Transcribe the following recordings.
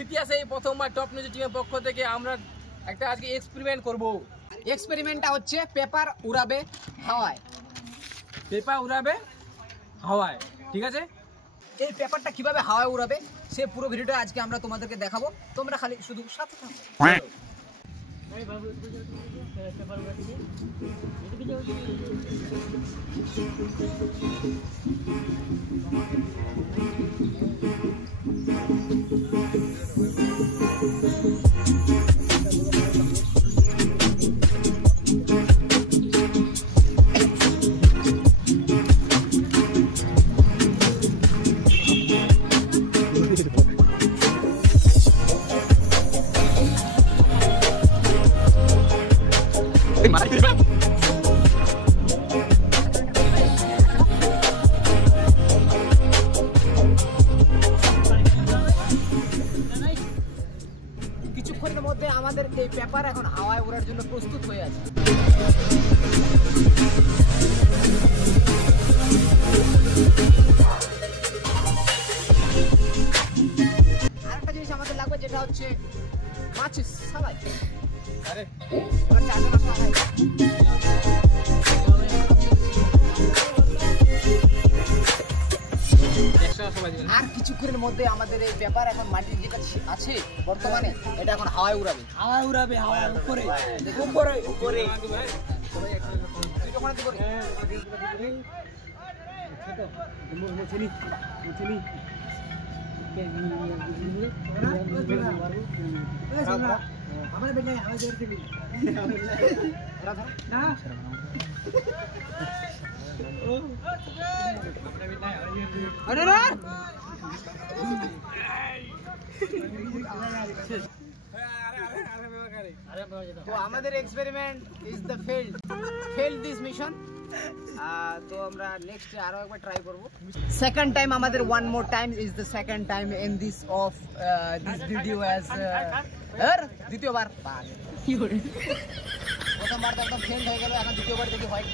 ইতিহাসে এই প্রথমবার টপ নিউজ টিমের পক্ষ থেকে আমরা একটা আজকে এক্সপেরিমেন্ট করব। এক্সপেরিমেন্টটা হচ্ছে পেপার উড়াবে হাওয়ায়। পেপার উড়াবে হাওয়ায়, ঠিক আছে? এই পেপারটা কিভাবে হাওয়ায় উড়াবে সে পুরো ভিডিওটা আজকে আমরা তোমাদেরকে দেখাবো, তোমরা খালি শুধু সাথে থাকো। কিছুক্ষণের মধ্যে আমাদের এই পেপার এখন হাওয়ায় ওড়ার জন্য প্রস্তুত হয়ে আছে। আরেকটা জিনিস আমাদের লাগবে, যেটা হচ্ছে মাচিস সালাই। আর কিছুক্ষণের মধ্যে আমাদের এই পেপার এখন মাটির যেটা আছে বর্তমানে এটা এখন হাওয়ায় উড়াবে। হাওয়ায় উপরে উপরে উপরে তো আমাদের experiment is the failed this mission. তো আমরা নেক্সট আরো একবার ট্রাই করব। সেকেন্ড টাইম আমাদের one more time is the second time in this of this video as দ্বিতীয়বার। প্রথমবার তো একদম ফেল্ড হয়ে গেল, এখন দ্বিতীয়বার দেখি হয়।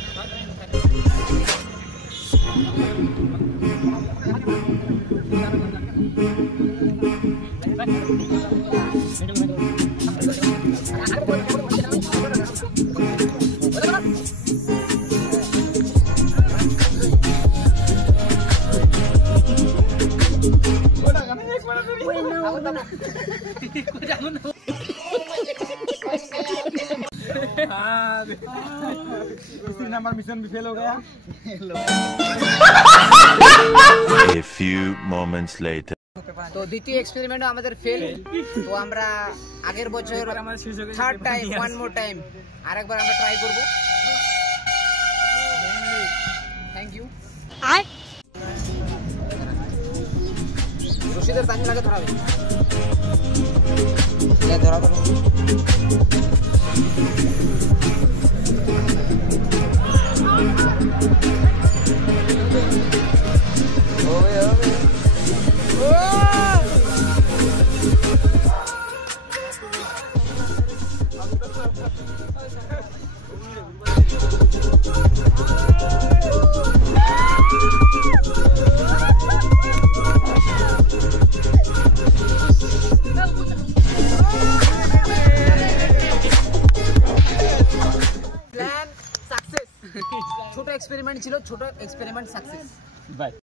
नंबर मिशन भी फेल हो गया। A few moments later. তো দ্বিতীয় এক্সপেরিমেন্টও আমাদের ফেল। তো আমরা আগের বছর third time one more time আরেকবার আমরা ট্রাই করব। Thank you. রশিদের টাইম লাগে ধরাবে, ধরা করো। ছোট এক্সপেরিমেন্ট ছিল, ছোট এক্সপেরিমেন্ট সাকসেস। বাই।